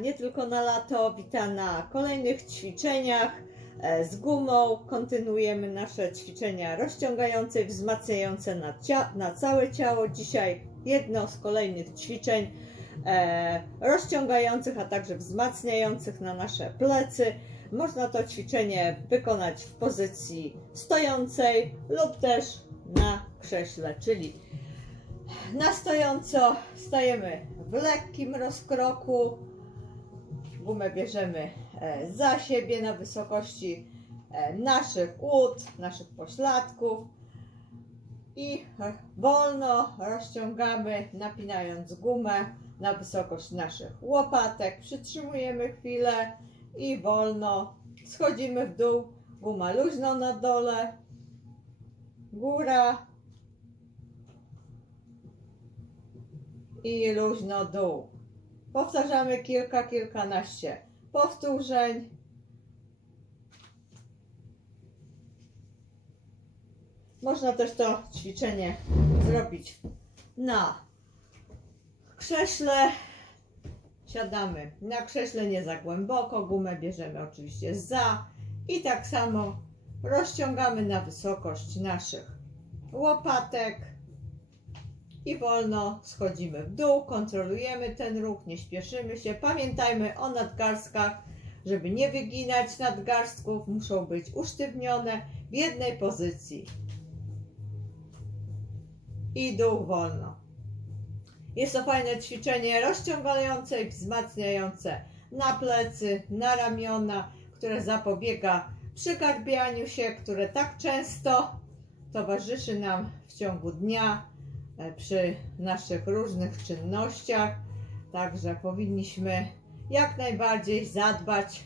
Nie tylko na lato, wita na kolejnych ćwiczeniach e, z gumą. Kontynuujemy nasze ćwiczenia rozciągające i wzmacniające na, na całe ciało. Dzisiaj jedno z kolejnych ćwiczeń e, rozciągających, a także wzmacniających na nasze plecy. Można to ćwiczenie wykonać w pozycji stojącej lub też na krześle, czyli na stojąco stajemy w lekkim rozkroku. Gumę bierzemy e, za siebie na wysokości e, naszych ud, naszych pośladków i e, wolno rozciągamy, napinając gumę na wysokość naszych łopatek. Przytrzymujemy chwilę i wolno schodzimy w dół. Guma luźno na dole, góra i luźno dół. Powtarzamy kilka, kilkanaście powtórzeń. Można też to ćwiczenie zrobić na krześle. Siadamy na krześle nie za głęboko, gumę bierzemy oczywiście za i tak samo rozciągamy na wysokość naszych łopatek i wolno schodzimy w dół, kontrolujemy ten ruch, nie śpieszymy się. Pamiętajmy o nadgarstkach, żeby nie wyginać nadgarstków, muszą być usztywnione w jednej pozycji. I dół wolno. Jest to fajne ćwiczenie rozciągające i wzmacniające na plecy, na ramiona, które zapobiega przygarbianiu się, które tak często towarzyszy nam w ciągu dnia przy naszych różnych czynnościach. Także powinniśmy jak najbardziej zadbać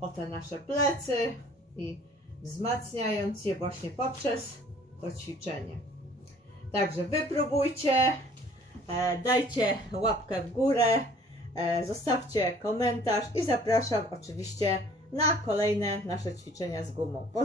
o te nasze plecy i wzmacniając je właśnie poprzez to ćwiczenie. Także wypróbujcie, e, dajcie łapkę w górę, e, zostawcie komentarz i zapraszam oczywiście na kolejne nasze ćwiczenia z gumą.